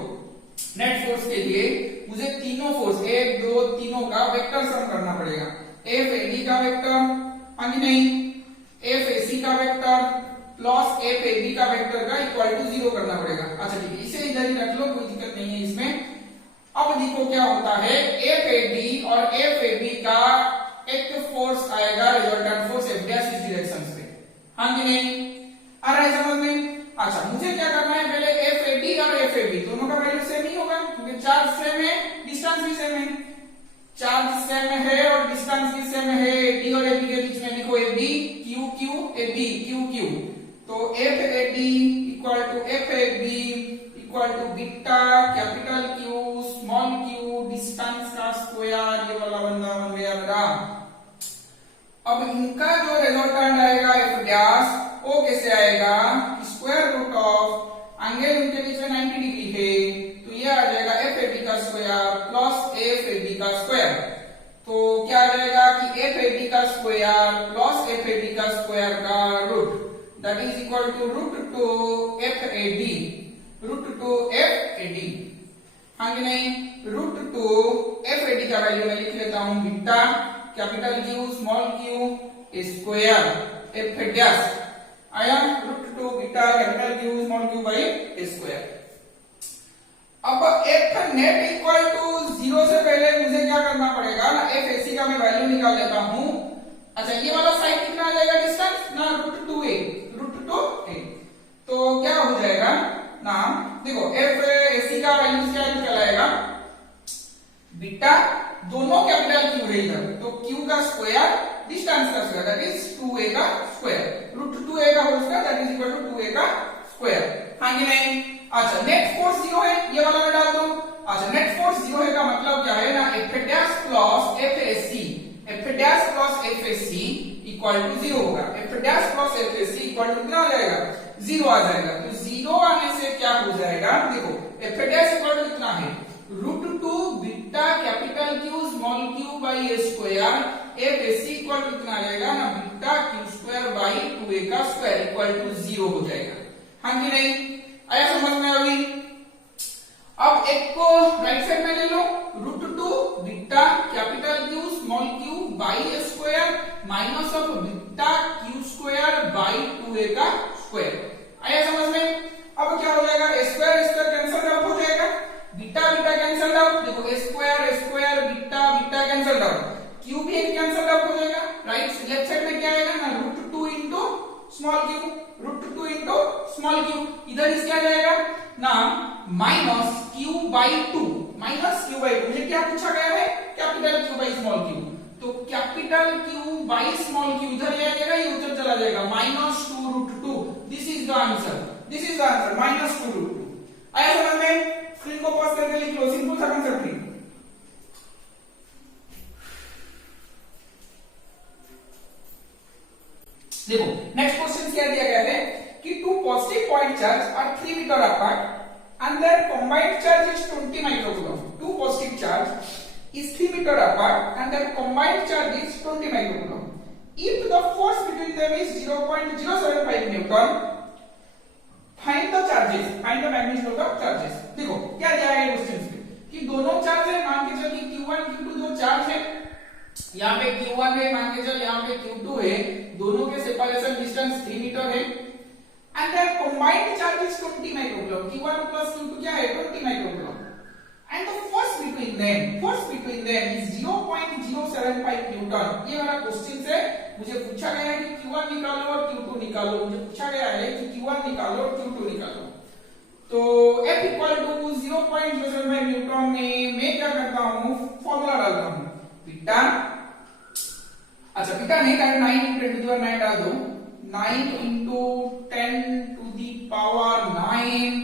नेट फोर्स के लिए मुझे तीनों फोर्स 1 2 तीनों का वेक्टर सम करना पड़ेगा, F A D का वेक्टर, हाँ कि नहीं, F A C का vector plus F A B का वेक्टर का इक्वल टू 0 करना पड़ेगा। अच्छा ठीक है, इसे इधर ही रख लो, कोई दिक्कत नहीं है इसमें। अब देखो क्या होता है, F A D और F A B का एक फोर्स आएगा, रिजल्टेंट फोर्स F डैश इस डायरेक्शन पे, हाँ कि नहीं? आ रहा है समझ में? अच्छा मुझे क्या करना है, पहले F A D और F A B दोनों का वैल्यू सेम ही होगा, क्योंकि चार्ज सेम है, डिस्टेंस भी सेम है, चार्ज सेम है और डिस्टेंस भी सेम है। D और AB के बीच में लिखो AB Q Q AB Q Q, तो F A D equal to F A B equal to beta capital Q small q, distance का स्क्वायर, ये ओ कैसे आएगा, स्क्वायर रूट ऑफ एंगल उनके बीच में 90 डिग्री है, तो ये आ जाएगा एफ ए बी का square plus F A B का स्क्वायर। तो क्या आ जाएगा कि एफ ए बी का square plus F A B का स्क्वायर का root, that is equal to root two F A D, root two F A D. हाँ कि नहीं, root two F A D का वैल्यू मैं लिख लेता हूं beta capital Q small Q square F dash आया, root two beta capital Q small Q by square. अब एफ नेट इक्वल टू 0 से पहले मुझे क्या करना पड़ेगा ना, एफ एसी का मैं वैल्यू निकाल लेता हूं। अच्छा ये वाला साइड कितना आ जाएगा डिस्टेंस ना, root to A, root two ए। तो क्या हो जाएगा ना, देखो एफ एसी का वैल्यू क्या निकल आएगा, बीटा दोनों कैपिटल क्यू है इधर, तो क्यू का स्क्वायर डिस्टेंस का स्क्वायर दैट इज 2a का स्क्वायर, रूट 2a का whole square that is equal to 2a का स्क्वायर। हाँ कि नहीं। अच्छा नेट फोर्स 0 है, ये वाला मैं डाल दूं। अच्छा नेट फोर्स 0 है का मतलब क्या है ना, F dash plus F AC, F dash plus F AC equal to 0 होगा, F dash plus F AC equal to कितना आ जाएगा, 0 आ जाएगा। तो 0 आने से क्या हो जाएगा, देखो एफ डैश इक्वल टू कितना है, root two beta capital Q small Q by square, F AC equal to कितना आ जाएगा ना, beta Q square by 2a का स्क्वायर इक्वल टू 0 हो जाएगा। हाँ कि नहीं, आया समझ में अभी। अब एक को राइट साइड में ले लो, root two beta capital Q small Q by square minus of beta Q square by 2a का स्क्वायर। आया समझ में। अब क्या हो जाएगा, स्क्वायर स्क्वायर कैंसिल आउट हो जाएगा, बीटा बीटा कैंसिल आउट, देखो square square beta beta cancel out, Q भी एक कैंसिल आउट हो जाएगा। राइट लेफ्ट साइड में क्या आएगा ना, root two into small Q, root two into small Q, इधर इस क्या जाएगा ना minus Q by 2, minus Q by 2। मुझे क्या पूछा गया है, capital Q by small Q, तो capital Q by small Q इधर ले आएगा, ये उधर चला जाएगा, minus 2 root 2। This is the answer, this is the answer, minus 2 root 2। आया समझ में। स्क्रीन को पॉज करके लिख लो, सिंपल सा कंसेप्ट है। देखो नेक्स्ट क्वेश्चन क्या दिया गया है कि two positive point charge are 3 metre apart and their combined charge is 20 microcoulomb. Two positive charge is 3 metre apart and their combined charge is 20 microcoulomb. If the force between them is 0.075 newton, find the charges, find the magnitude of charges. देखो क्या दिया है क्वेश्चन में कि दोनों चार्ज है, मान के चलिए q1 q2 दो चार्ज है, यहाँ पे q1 है, मान के चल यहाँ पे q2 है, दोनों के सेपरेशन डिस्टेंस 3 मीटर है and their combined charge is 20 microcoulomb. q1 plus q2 क्या है, 20 microcoulomb and the force between them is 0.075 newton. ये वाला क्वेश्चन से मुझे पूछा गया है कि q1 निकालो और q2 निकालो, मुझे पूछा गया है कि q1 निकालो और q2 निकालो। तो F इक्वल टू 0.075 न्यूटन में मैं क्या करता हूँ, फॉर्मूला डालता हूँ, बीटा, अच्छा बीटा नहीं डाल 9 into 10 to the power 9 डाल दो, 9 into 10 to the power 9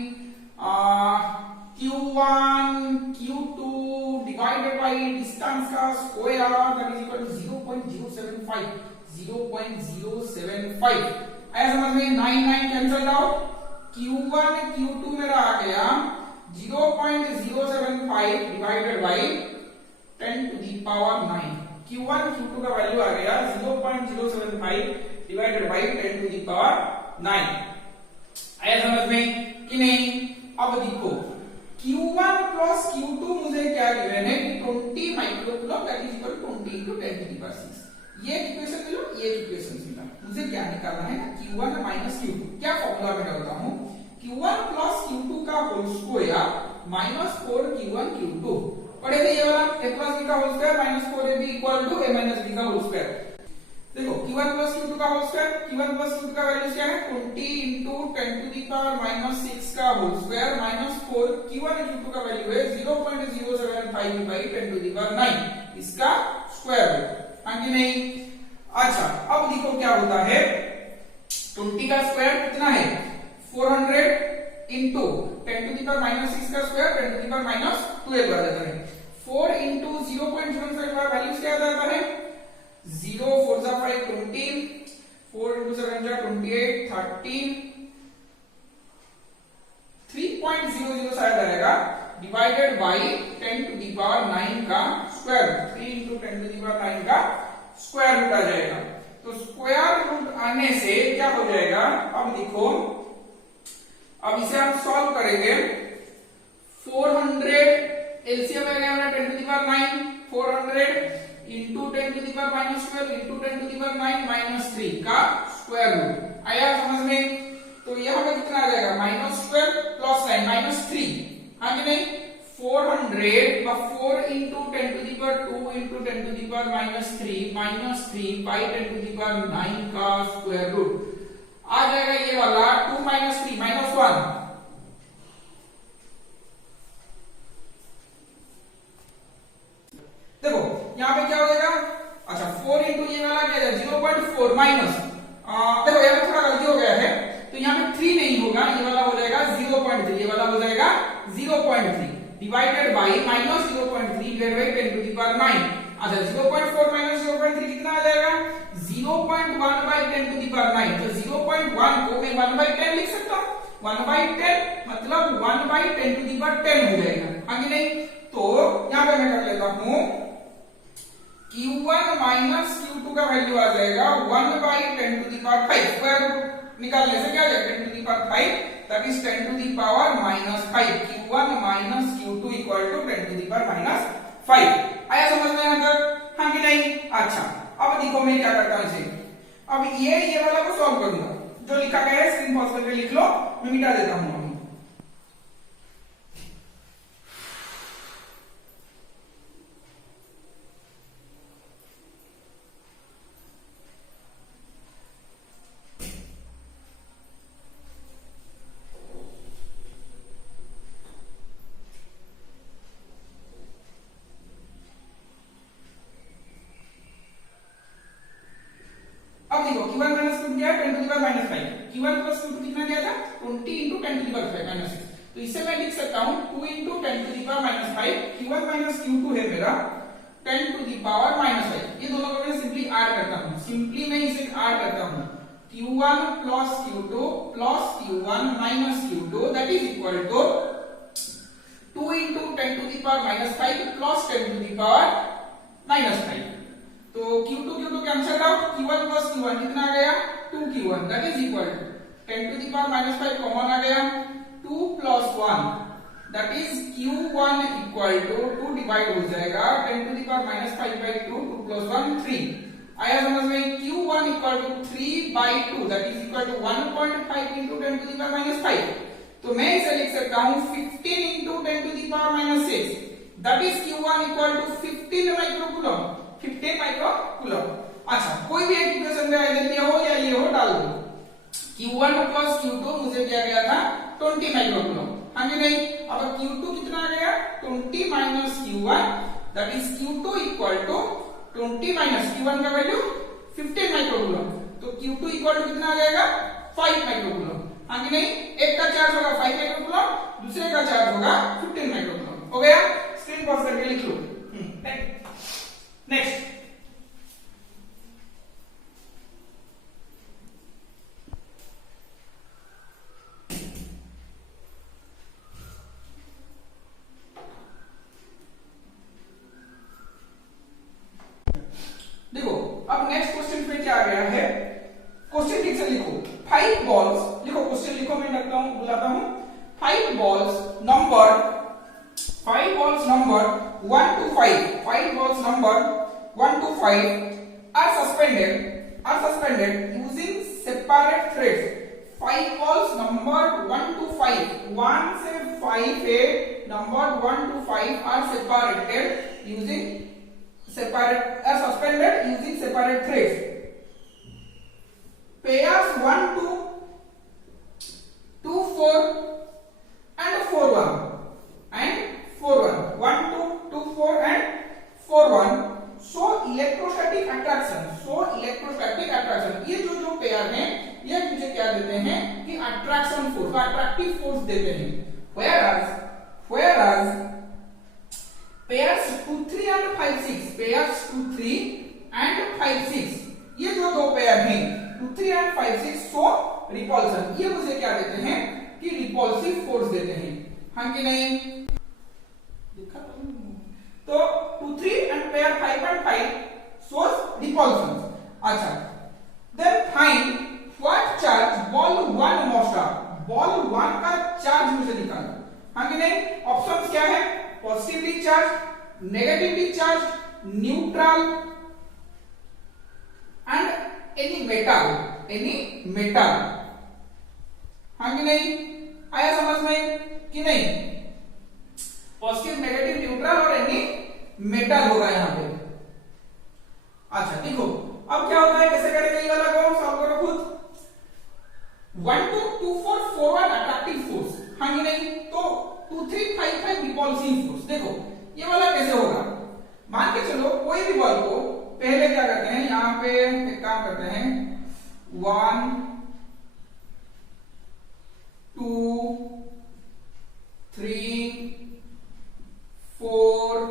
q1 q2 divided by distance का square that is equal to 0.075। आया समझ में। 9 9 कैंसिल आउट, q1 q2 मेरा आ गया 0.075 divided by 10 to the power 9। q1 q2 का वैल्यू आ गया 0.075 divided by 10 to the power 9। आया समझ में कि नहीं। अब देखो q1 प्लस q2 मुझे क्या गिवन है, 20 microcoulomb that is equal to 20 into 10 to the power 6। ये इक्वेशन मिलो, ये इक्वेशन मिला, मुझे क्या निकालना है ना, q1 माइनस q2। क्या फॉर्मूला में डालता हूं, q1 प्लस q2 का whole square minus 4q1 q2। पढ़े थे ये वाला, a प्लस b का whole square minus 4ab equal to a minus b का होल स्क्वायर। देखो q1 प्लस q2 का whole square, q1 plus q2 का वैल्यू क्या है, 20 into 10 to the power minus 6 का whole square minus 4, q1 q2 का वैल्यू है 0.075 by 10 to the power 9, इसका स्क्वायर रूट। हाँ कि नहीं। अच्छा अब देखो क्या होता है, 20 का स्क्वायर कितना है, 400 into 10 to the power minus 6 का square 10 to the power minus 12 आ जाता है। 4 into 0.075 का वैल्यू क्या आ जाता है, 0 4 जा 5 20, 4 into 7 जा 28, 13, 3.00 शायद आएगा, divided by 10 to the power 9 का square root, 3 into 10 to the power 9 का स्क्वायर रूट आ जाएगा। तो स्क्वायर रूट आने से क्या हो जाएगा, अब देखो, अब इसे हम सॉल्व करेंगे। 400 एलसीएम आएगा हमारा 10 to the power 9, 400 into 10 to the power minus 12 into 10 to the power 9 minus 3 का स्क्वायर रूट आया समझ में। तो यहाँ पे कितना आ जाएगा, -12 प्लस 9 -3, हाँ कि नहीं। 400 का 4 into 10 to the power 2 into 10 to the power -3 by 10 to the power 9 का स्क्वायर रूट आ जाएगा। ये वाला 2 minus 3 -1, देखो यहाँ पे क्या हो जाएगा, अच्छा 4 into ये वाला क्या है 0.4 माइनस, देखो यहाँ पे थोड़ा गलती हो गया है, तो यहाँ पे 3 नहीं होगा, ये वाला हो जाएगा 0.3, ये वाला हो जाएगा 0.3 divided by minus 0.3 divided by 10 to the power 9। अच्छा 0.4 माइनस 0.3 कितना आ जाएगा, 0.1 बाई 10 to the power 9। तो 0.1 को मैं 1 बाई 10 लिख सकता हूँ, 1 बाई 10 मतलब 1 बाई 10 to the power 10 हो जाएगा, हाँ कि नहीं। तो यहाँ पे मैं कर लेता हूँ, Q1 माइनस Q2 का वैल्यू आ जाएगा 1 by 10 to the power 5, square root निकालने से क्या आ जाएगा 10 to the power 5, that is 10 to the power minus 5, Q1 minus Q2 equal to 10 to the power minus 5। आया समझ में यहाँ तक, हाँ कि नहीं। अच्छा अब देखो मैं क्या करता हूँ इसे, अब ये वाला को सॉल्व करूंगा, जो लिखा गया है स्क्रीन पॉज करके लिख लो, मैं मिटा देता हूँ। अब देखो Q1 माइनस Q2 क्या है 10 to the power minus 5, Q1 plus Q2 कितना दिया था 20 into 10 to the power 5 minus 6। तो इससे मैं लिख सकता हूँ 2 into 10 to the power minus 5, Q1 minus Q2 है मेरा 10 to the power minus 5। ये दोनों को मैं सिंपली ऐड करता हूँ, सिंपली मैं इसे ऐड करता हूँ, Q1 plus Q2 plus Q1 minus Q2 that is equal to 2 into 10 to the power minus 5 plus 10 to the power minus 5। तो Q2 cancel out, Q1 plus Q1 कितना आ गया 2Q1 that is equal to 10 to the power minus 5 common आ गया 2 plus 1 that is Q1 equal to 2 divide हो जाएगा 10 to the power minus 5 by 2, 2 plus 1 3। आया समझ में, Q1 equal to 3 by 2 that is equal to 1.5 into 10 to the power minus 5। तो मैं इसे लिख सकता हूँ 15 into 10 to the power minus 6 that is Q1 equal to 15 microcoulomb, 15 microcoulomb. अच्छा कोई भी एक इक्वेशन में आइदर ये हो या ये हो डाल दो। Q1 प्लस Q2 मुझे दिया गया था 20 माइक्रोकूलम, हाँ कि नहीं। अब Q2 कितना आ गया 20 minus Q1 that is Q2 equal to 20 minus Q1 का वैल्यू 15 माइक्रोकूलम। तो Q2 इक्वल टू कितना आ जाएगा 5 माइक्रोकूलम, हाँ कि नहीं। एक का चार्ज होगा 5 माइक्रोकूलम, दूसरे का चार्ज होगा 15 माइक्रोकूलम। हो गया, स्क्रीन पॉज करके लिख लो। नेक्स्ट देखो, अब नेक्स्ट क्वेश्चन पे क्या आ गया है, क्वेश्चन ठीक से लिखो। 5 बॉल्स लिखो, क्वेश्चन लिखो, मैं लगता हूं बुलाता हूं। 5 balls number 1 to 5, 5 balls number 1 to 5 are suspended using separate threads। 5 balls number 1 to 5, 1 से 5 है, number 1 to 5 are suspended using separate threads। Pairs 1 to 2 4 and 4 1 and 4 1, 1 2 2 4 and 4 1 show electrostatic attraction। ये जो पेयर हैं ये मुझे क्या देते हैं कि अट्रैक्शन फोर्स, अट्रैक्टिव फोर्स देते हैं। whereas pairs 2 3 and 5 6, pairs 2 3 and 5 6 ये जो दो पेयर हैं 2 3 एंड 5 6 सो रिपल्सन, ये मुझे क्या देते हैं कि रिपल्सिव फोर्स देते हैं, हाँ कि नहीं? देखा तो 2 3 एंड पेयर 5.5 shows repulsion. अच्छा, then find what charge ball 1 must have. Ball 1 का चार्ज मुझे निकालना, हाँ कि नहीं? ऑप्शंस क्या है? Positively charge, negatively charge, neutral and any metal, हाँ कि नहीं? आया समझ में कि नहीं? पॉजिटिव, नेगेटिव, न्यूट्रल और एनी मेटल होगा यहाँ पे। अच्छा देखो अब क्या होता है, कैसे करेंगे ये वाला को सॉल्व करो खुद। 1 2 2 4 4 1 अट्रैक्टिव फोर्स, हाँ कि नहीं? तो 2 3 5 5 रिपल्सिव फोर्स। देखो ये वाला कैसे होगा, मान के चलो कोई भी बॉल को पहले क्या करते हैं, यहाँ पे एक काम करते हैं 1 2 3 4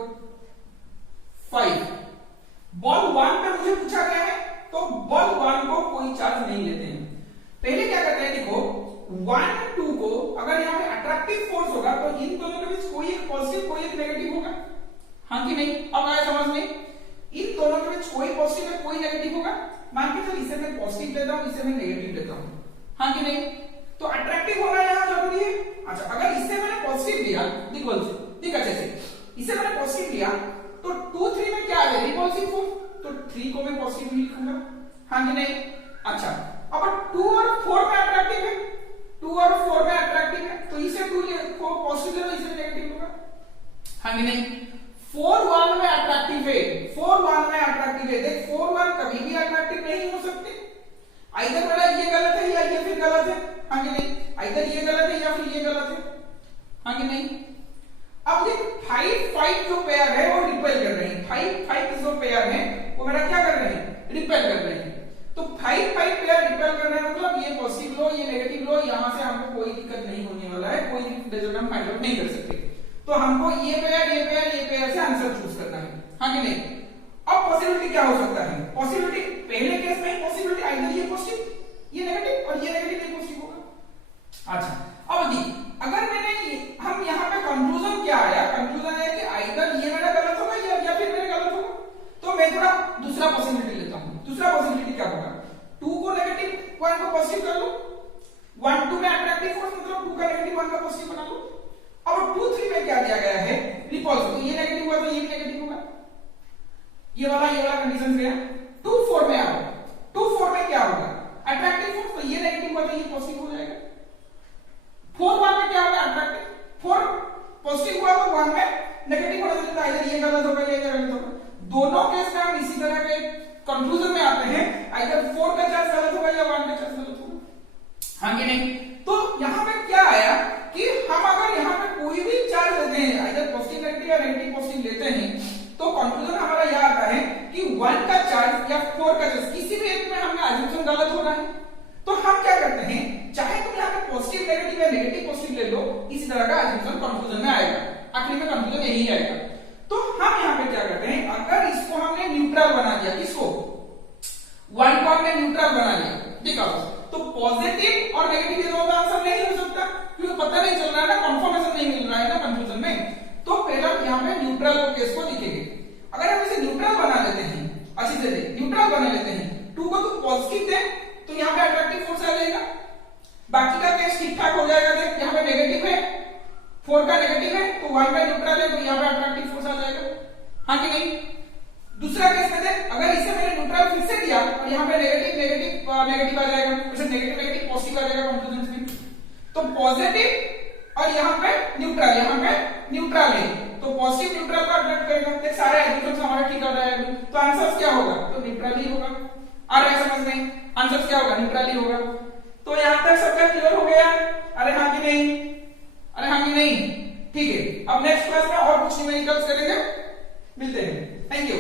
5, बॉल 1 पे मुझे पूछा गया है तो बॉल 1 को कोई चार्ज नहीं लेते हैं। पहले क्या करते हैं, देखो 1 2 को अगर यहाँ पे अट्रैक्टिव फोर्स होगा तो इन दोनों के बीच कोई एक पॉजिटिव कोई एक नेगेटिव होगा, हाँ कि नहीं? अब आया समझ में? इन दोनों के बीच कोई पॉजिटिव है कोई नेगेटिव होगा। मान के चलो इसे मैं पॉजिटिव लेता हूं, इसे मैं नेगेटिव लेता हूं, हाँ कि नहीं? तो अट्रैक्टिव होना यहाँ जरूरी है। अच्छा अगर इसे मैंने पॉजिटिव लिया, दिख अच्छे से, इसे मैंने पॉजिटिव लिया तो 2 3 में क्या आ जाए, रिपल्सिव फोर्स, तो 3 को मैं पॉजिटिव लिखूंगा, हाँ कि नहीं? अच्छा अब 2 और 4 में अट्रैक्टिव है, 2 और 4 में अट्रैक्टिव है तो इसे 2 को पॉजिटिव है, इसे नेगेटिव होगा, हाँ कि नहीं? 4 1 में अट्रैक्टिव है, 4 1 में अट्रैक्टिव है। देख 4 1 कभी भी अट्रैक्टिव नहीं हो सकते, आइदर मेरा ये गलत है या ये फिर गलत है, हाँ कि नहीं? आइदर ये गलत है या फिर ये गलत है, हाँ कि नहीं? अब देख 5 5 जो पेयर है वो रिपेल कर रहे हैं, 5 5 जो पेयर है वो मेरा क्या कर रहे हैं, रिपेल कर रहे हैं। तो 5 5 पेयर रिपेल कर रहे हैं, मतलब ये पॉजिटिव लो ये नेगेटिव लो, यहां से हमको कोई दिक्कत नहीं होने वाला है, कोई रिजल्ट हम फाइंड आउट नहीं कर सकते। तो हमको ये पेयर से आंसर चूज करना है, हाँ कि नहीं? अब पॉसिबिलिटी क्या हो सकता है, पॉसिबिलिटी पहले केस में पॉसिबिलिटी आइदर ये पॉजिटिव ये नेगेटिव और ये नेगेटिव ये पॉजिटिव होगा। अच्छा अब दी अगर मैंने हम यहाँ पे कंक्लूजन क्या आया, कंक्लूजन है कि आइदर ये मेरा गलत होगा या फिर मेरा गलत होगा। तो मैं थोड़ा दूसरा पॉसिबिलिटी लेता हूँ। दूसरा पॉसिबिलिटी क्या होगा, 2 को नेगेटिव 1 को पॉजिटिव कर लो, 1 2 में अट्रैक्टिव फोर्स मतलब 2 का नेगेटिव 1 का पॉजिटिव बना लो। अब 2 3 में क्या दिया गया है, रिपल्सिव, तो ये नेगेटिव हुआ तो ये भी नेगेटिव होगा, ये वाला कंडीशन गया। 2 4 में आओ, 2 4 में क्या होगा, अट्रैक्टिव फोर्स, तो ये नेगेटिव हुआ तो ये पॉजिटिव हो जाएगा। 4 1 में क्या होगा, अट्रैक्टिव, 4 पॉजिटिव हुआ तो 1 में नेगेटिव होना चाहिए, तो आइदर ये गलत होगा या ये गलत होगा। दोनों केस में हम इसी तरह के कंक्लूजन में आते हैं, आइदर 4 का चार्ज गलत होगा या 1 का चार्ज गलत होगा, हाँ कि नहीं? तो यहाँ पे क्या आया कि हम अगर यहाँ पे कोई भी चार्ज लेते हैं, आइदर पॉजिटिव नेगेटिव या नेगेटिव पॉजिटिव लेते हैं, तो कंक्लूजन हमारा यह आता है कि 1 का चार्ज या 4 का चार्ज किसी भी एक में हमने अजम्पशन गलत हो रहा है। तो हम क्या करते हैं, चाहे तुम यहाँ पे पॉजिटिव नेगेटिव या नेगेटिव पॉजिटिव ले लो, इसी तरह का अजम्पशन कंक्लूजन में आएगा, आखिरी में कंक्लूजन यही आएगा। तो हम यहाँ पे क्या करते हैं, अगर इसको हमने न्यूट्रल बना दिया, किसको 1 को हमने न्यूट्रल बना लिया, दिखाओ, तो पॉजिटिव और नेगेटिव ये दोनों आंसर नहीं हो सकता क्योंकि पता नहीं चल रहा है ना, कंफर्मेशन नहीं मिल रहा है ना कंक्लूजन में। तो पहले यहाँ पे न्यूट्रल केस को लिखेंगे। अगर हम इसे न्यूट्रल बना लेते हैं, अच्छी से न्यूट्रल बना लेते हैं, 2 को तो पॉजिटिव दे तो यहाँ पे अट्रैक्टिव फोर्स आ जाएगा, बाकी का केस ठीक ठाक हो जाएगा। देख यहाँ पे नेगेटिव है, 4 का नेगेटिव है तो 1 का न्यूट्रल है तो यहाँ पे अट्रैक्टिव फोर्स आ जाएगा, हाँ कि नहीं? दूसरा केस में देख, अगर इसे मैंने न्यूट्रल फिर से दिया और यहाँ पे नेगेटिव आ जाएगा, वैसे नेगेटिव पॉजिटिव आ जाएगा कंक्लूजन में। तो पॉजिटिव और यहाँ पे न्यूट्रल है तो पॉजिटिव न्यूट्रल को अट्रैक्ट करेगा। देख सारे एग्जाम्पल्स हमारे ठीक आ रहा है, तो आंसर क्या होगा, तो न्यूट्रल ही होगा। आ रहा है समझ में, आंसर क्या होगा, न्यूट्रल ही होगा। तो यहाँ तक सबका क्लियर हो गया, अरे हाँ कि नहीं, अरे हाँ कि नहीं? ठीक है, अब नेक्स्ट क्लास में और कुछ न्यूमेरिकल्स करेंगे, मिलते हैं, थैंक यू।